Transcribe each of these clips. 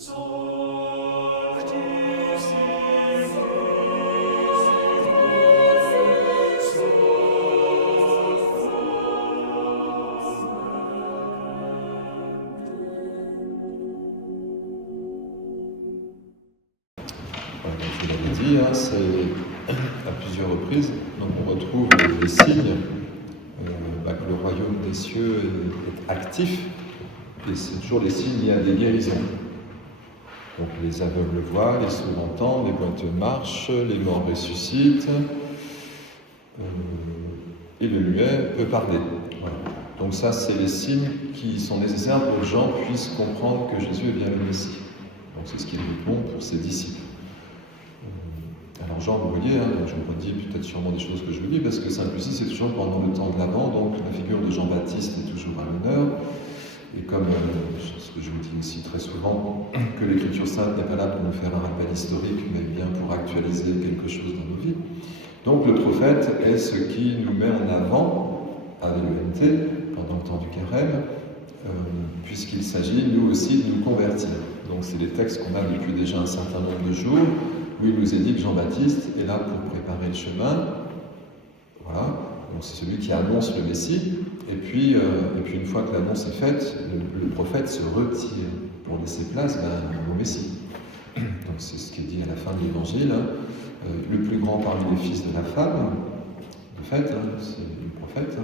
Je l'avais dit, c'est à plusieurs reprises, donc on retrouve les signes que le royaume des cieux est actif, et c'est toujours les signes liés à des guérisons. Donc les aveugles voient, les sourds entendent, les boiteux marchent, les morts ressuscitent, et le muet peut parler. Voilà. Donc ça, c'est les signes qui sont nécessaires pour que les gens puissent comprendre que Jésus est bien le Messie. Donc c'est ce qu'il répond pour ses disciples. Alors Jean, vous voyez, je vous redis peut-être sûrement des choses que je vous dis, parce que Sainte-Lucie, c'est toujours pendant le temps de l'Avent, donc la figure de Jean-Baptiste est toujours à l'honneur. Et comme ce que je vous dis aussi très souvent, que l'Écriture sainte n'est pas là pour nous faire un rappel historique, mais bien pour actualiser quelque chose dans nos vies. Donc le prophète est ce qui nous met en avant, avec l'ENT, pendant le temps du carême, puisqu'il s'agit, nous aussi, de nous convertir. Donc c'est des textes qu'on a depuis déjà un certain nombre de jours, où il nous est dit que Jean-Baptiste est là pour préparer le chemin. Voilà, donc c'est celui qui annonce le Messie. Et puis une fois que l'annonce est faite, le prophète se retire pour laisser place au Messie. Donc c'est ce qui est dit à la fin de l'Évangile. Le plus grand parmi les fils de la femme, de fait, c'est le prophète.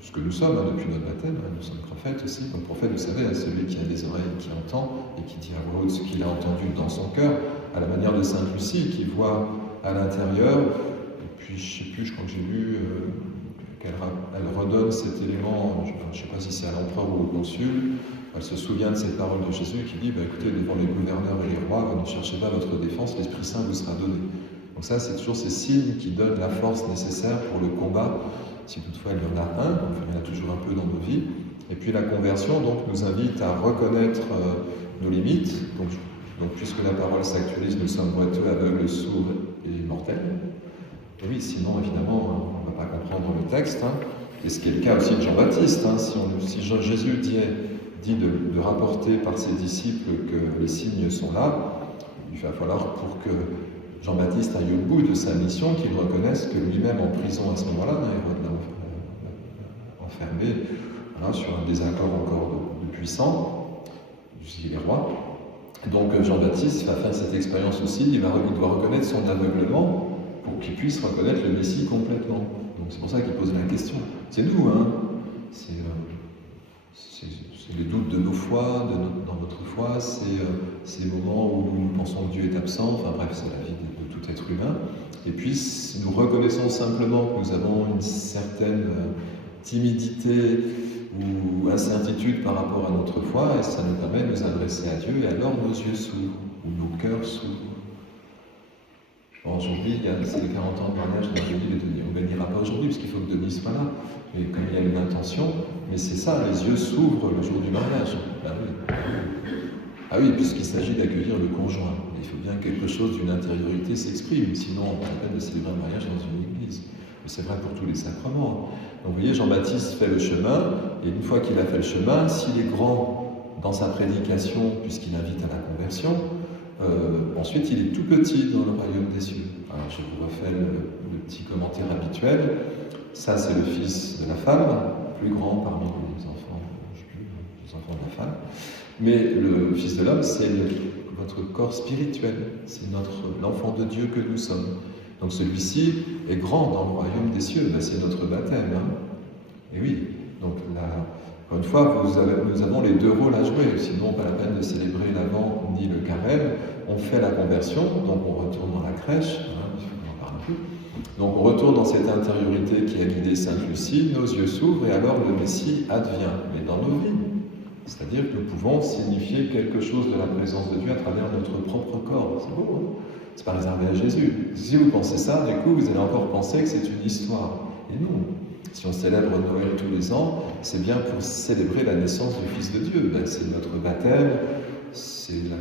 Ce que nous sommes depuis notre baptême, nous sommes prophètes aussi. Donc prophète, vous savez, celui qui a des oreilles, qui entend, et qui dit à voix haute ce qu'il a entendu dans son cœur, à la manière de Sainte Lucie, qui voit à l'intérieur. Et puis, je ne sais plus, je crois que j'ai lu qu'elle redonne cet élément, je ne sais pas si c'est à l'empereur ou au consul, elle se souvient de cette parole de Jésus qui dit, écoutez, devant les gouverneurs et les rois, vous ne cherchez pas votre défense, l'Esprit Saint vous sera donné. Donc ça, c'est toujours ces signes qui donnent la force nécessaire pour le combat, si toutefois il y en a un, donc il y en a toujours un peu dans nos vies. Et puis la conversion donc, nous invite à reconnaître nos limites. Donc puisque la parole s'actualise, nous sommes boiteux, aveugles, sourds et mortels. Et oui, sinon évidemment, on ne va pas comprendre le texte. Et ce qui est le cas aussi de Jean-Baptiste. Si Jésus dit de rapporter par ses disciples que les signes sont là, il va falloir pour que Jean-Baptiste aille au bout de sa mission, qu'il reconnaisse que lui-même en prison à ce moment-là, Hérode l'a enfermé sur un désaccord encore de puissant, jusqu'il est roi. Donc Jean-Baptiste va faire cette expérience aussi, il doit reconnaître son aveuglement pour qu'il puisse reconnaître le Messie complètement. Donc c'est pour ça qu'il pose la question. C'est nous, c'est les doutes de nos foi, dans notre foi, c'est ces moments où nous pensons que Dieu est absent, enfin bref, c'est la vie de tout être humain. Et puis nous reconnaissons simplement que nous avons une certaine timidité ou incertitude par rapport à notre foi, et ça nous permet de nous adresser à Dieu, et alors nos yeux s'ouvrent, ou nos cœurs s'ouvrent. Aujourd'hui, c'est les 40 ans de mariage de Denis. On ne bénira pas aujourd'hui, parce qu'il faut que Denis soit là, et comme il y a une intention, mais c'est ça, les yeux s'ouvrent le jour du mariage. Ah oui, puisqu'il s'agit d'accueillir le conjoint. Il faut bien que quelque chose d'une intériorité s'exprime, sinon on n'a pas la peine de célébrer un mariage dans une église. Mais c'est vrai pour tous les sacrements. Donc vous voyez, Jean-Baptiste fait le chemin, et une fois qu'il a fait le chemin, s'il est grand dans sa prédication, puisqu'il invite à la conversion, ensuite il est tout petit dans le royaume des cieux. Alors je vous refais le petit commentaire habituel. Ça c'est le fils de la femme, le plus grand parmi les enfants, les enfants de la femme. Mais le fils de l'homme, c'est votre corps spirituel, c'est l'enfant de Dieu que nous sommes. Donc celui-ci est grand dans le royaume des cieux, c'est notre baptême. Et oui, donc là, encore une fois, nous avons les deux rôles à jouer, sinon pas la peine de célébrer l'Avent ni le carême. On fait la conversion, donc on retourne dans la crèche, il faut qu'on en parle un peu. Donc on retourne dans cette intériorité qui a guidé Sainte Lucie, nos yeux s'ouvrent et alors le Messie advient, mais dans nos vies. C'est-à-dire que nous pouvons signifier quelque chose de la présence de Dieu à travers notre propre corps. C'est beau, c'est pas réservé à Jésus. Si vous pensez ça, du coup, vous allez encore penser que c'est une histoire. Et non. Si on célèbre Noël tous les ans, c'est bien pour célébrer la naissance du Fils de Dieu. C'est notre baptême, c'est la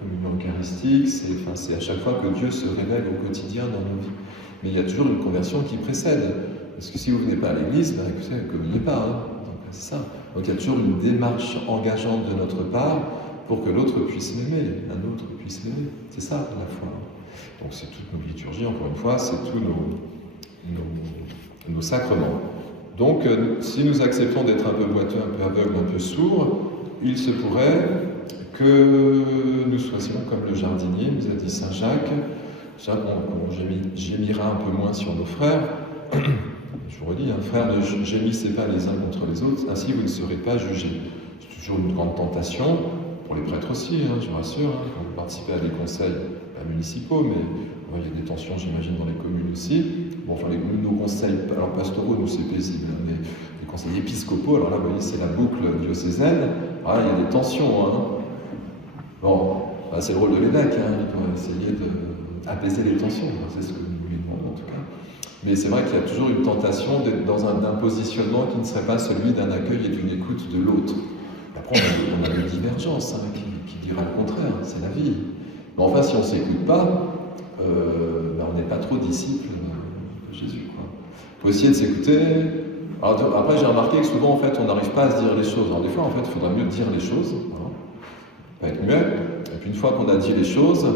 communion eucharistique, c'est à chaque fois que Dieu se révèle au quotidien dans nos vies. Mais il y a toujours une conversion qui précède. Parce que si vous ne venez pas à l'église, écoutez, vous ne communiez pas. Donc c'est ça. Donc il y a toujours une démarche engageante de notre part pour que l'autre puisse m'aimer, un autre puisse m'aimer. C'est ça la foi. Donc c'est toutes nos liturgies, encore une fois, c'est tous nos sacrements. Donc si nous acceptons d'être un peu boiteux, un peu aveugle, un peu sourd, il se pourrait que nous soyons comme le jardinier, nous a dit saint Jacques, on gémira un peu moins sur nos frères. Je vous redis, frères, ne gémissez pas les uns contre les autres, ainsi vous ne serez pas jugés. C'est toujours une grande tentation, pour les prêtres aussi, je vous rassure, quand vous participez à des conseils, pas municipaux, mais il y a des tensions, j'imagine, dans les communes aussi. Bon, enfin, nos conseils, alors pastoraux, nous c'est paisible, mais les conseils épiscopaux, alors là, vous voyez, c'est la boucle diocésaine, il y a des tensions. Bon, c'est le rôle de l'évêque, il doit essayer d'apaiser les tensions, c'est ce que nous lui demandons en tout cas. Mais c'est vrai qu'il y a toujours une tentation d'être dans un positionnement qui ne serait pas celui d'un accueil et d'une écoute de l'autre. Après, on a des divergences qui dira le contraire, c'est la vie. Mais enfin, si on ne s'écoute pas, on n'est pas trop disciple de Jésus. Il faut essayer de s'écouter. Alors, après, j'ai remarqué que souvent, en fait, on n'arrive pas à se dire les choses. Alors, des fois, en fait, il faudrait mieux dire les choses, pas être muet. Et puis, une fois qu'on a dit les choses,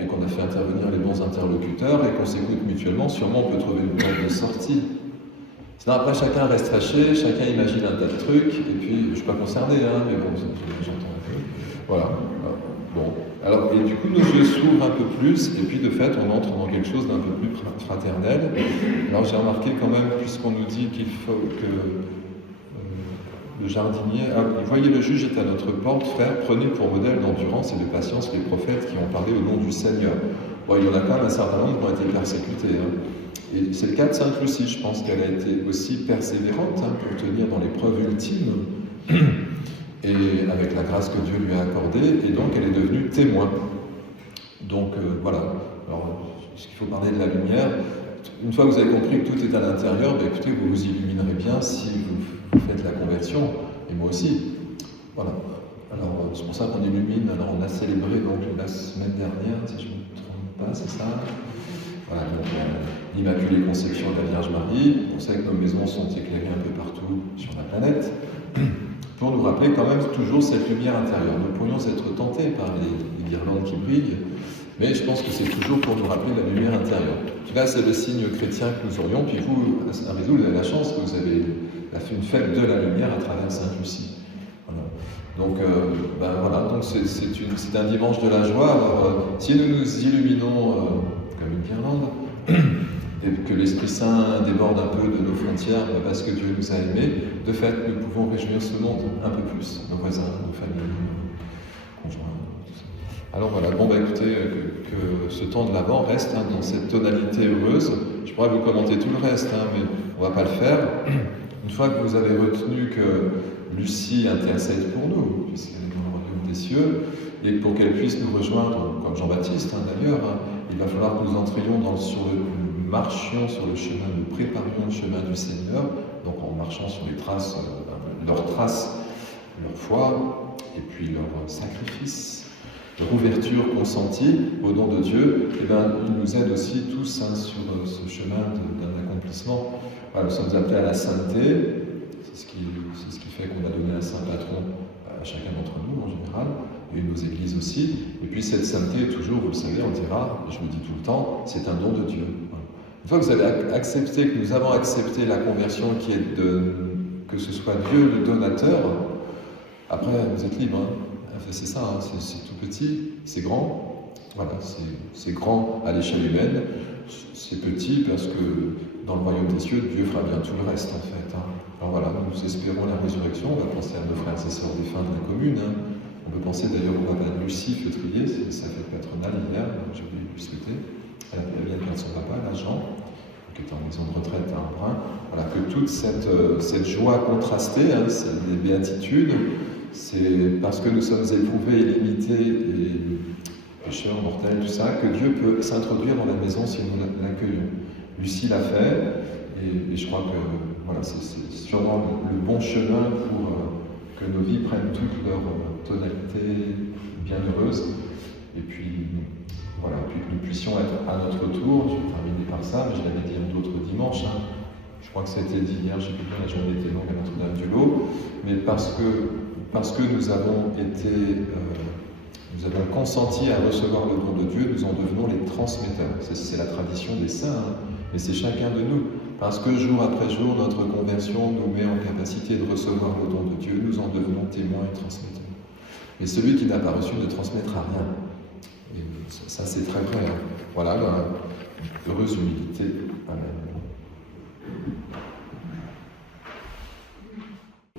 et qu'on a fait intervenir les bons interlocuteurs et qu'on s'écoute mutuellement, sûrement on peut trouver une porte de sortie. Sinon, après, chacun reste fâché, chacun imagine un tas de trucs, et puis, je ne suis pas concerné, mais bon, j'entends un peu. Voilà. Bon. Alors, et du coup, nos yeux s'ouvrent un peu plus, et puis, de fait, on entre dans quelque chose d'un peu plus fraternel. Alors, j'ai remarqué quand même, puisqu'on nous dit qu'il faut que le jardinier... voyez, le juge est à notre porte, frère, prenez pour modèle d'endurance et de patience les prophètes qui ont parlé au nom du Seigneur. Bon, il y en a quand même un certain nombre qui ont été persécutés. Et c'est le cas de Sainte Lucie, je pense qu'elle a été aussi persévérante pour tenir dans l'épreuve ultime, et avec la grâce que Dieu lui a accordée, et donc elle est devenue témoin. Donc voilà. Alors, ce qu'il faut parler de la lumière, une fois que vous avez compris que tout est à l'intérieur, écoutez, vous vous illuminerez bien si vous faites la conversion, et moi aussi. Voilà. Alors, c'est pour ça qu'on illumine. Alors, on a célébré donc la semaine dernière, si je ne me trompe pas, c'est ça. Voilà, donc l'Immaculée Conception de la Vierge Marie. On sait que nos maisons sont éclairées un peu partout sur la planète, pour nous rappeler quand même toujours cette lumière intérieure. Nous pourrions être tentés par les guirlandes qui brillent, mais je pense que c'est toujours pour nous rappeler la lumière intérieure. En tout cas, c'est le signe chrétien que nous aurions. Puis vous, à Réseau, vous avez la chance que vous avez fait une fête de la lumière à travers Sainte Lucie. Voilà. Donc, voilà, donc c'est un dimanche de la joie. Alors, si nous nous illuminons comme une guirlande, et que l'Esprit Saint déborde un peu de nos frontières parce que Dieu nous a aimés, de fait, nous pouvons réjouir ce monde un peu plus, nos voisins, nos familles, nos conjoints. Alors voilà, écoutez, que ce temps de l'Avent reste dans cette tonalité heureuse. Je pourrais vous commenter tout le reste, mais on ne va pas le faire. Une fois que vous avez retenu que Lucie intercède pour nous, puisqu'elle est dans le royaume des cieux, et pour qu'elle puisse nous rejoindre, comme Jean-Baptiste d'ailleurs, il va falloir que nous entrions marchions sur le chemin, nous préparions le chemin du Seigneur, donc en marchant sur les traces, leurs traces, leur foi, et puis leur sacrifice, leur ouverture consentie au nom de Dieu. Il nous aide aussi tous sur ce chemin d'un accomplissement. Voilà, nous sommes appelés à la sainteté, c'est ce qui fait qu'on a donné un saint patron à chacun d'entre nous en général, et nos églises aussi. Et puis cette sainteté, toujours, vous le savez, on dira, je le dis tout le temps, c'est un don de Dieu. Une fois que vous avez accepté, que nous avons accepté la conversion qui est que ce soit Dieu le donateur, après vous êtes libre. C'est ça, c'est tout petit, c'est grand. Voilà, c'est grand à l'échelle humaine, c'est petit parce que dans le royaume des cieux, Dieu fera bien tout le reste en fait. Alors voilà, nous espérons la résurrection, on va penser à nos frères et sœurs défunts de la commune. On peut penser d'ailleurs au papa de Lucie Feutrier, c'est sa fête patronale hier, je voulais lui souhaiter. Elle vient de perdre son papa, là, Jean, qui est en maison de retraite à Embrun. Voilà, que toute cette joie contrastée, les béatitudes, c'est parce que nous sommes éprouvés et limités et pécheurs, mortels, tout ça, que Dieu peut s'introduire dans la maison si nous l'accueillons. Lucie l'a fait, et je crois que voilà, c'est sûrement le bon chemin pour que nos vies prennent toute leur tonalité bienheureuse, et puis voilà, puis que nous puissions être à notre tour. Je vais terminer par ça, mais je l'avais dit d'autres dimanches. Je crois que ça a été dit hier, je ne sais plus bien, la journée était longue à Notre-Dame-du-Lot, mais parce que parce que nous avons consenti à recevoir le don de Dieu, nous en devenons les transmetteurs. C'est la tradition des saints, hein, mais c'est chacun de nous. Parce que jour après jour, notre conversion nous met en capacité de recevoir le don de Dieu, nous en devenons témoins et transmetteurs. Mais celui qui n'a pas reçu ne transmettra rien. Et ça c'est très vrai. Hein. Voilà, heureuse humilité. Amen.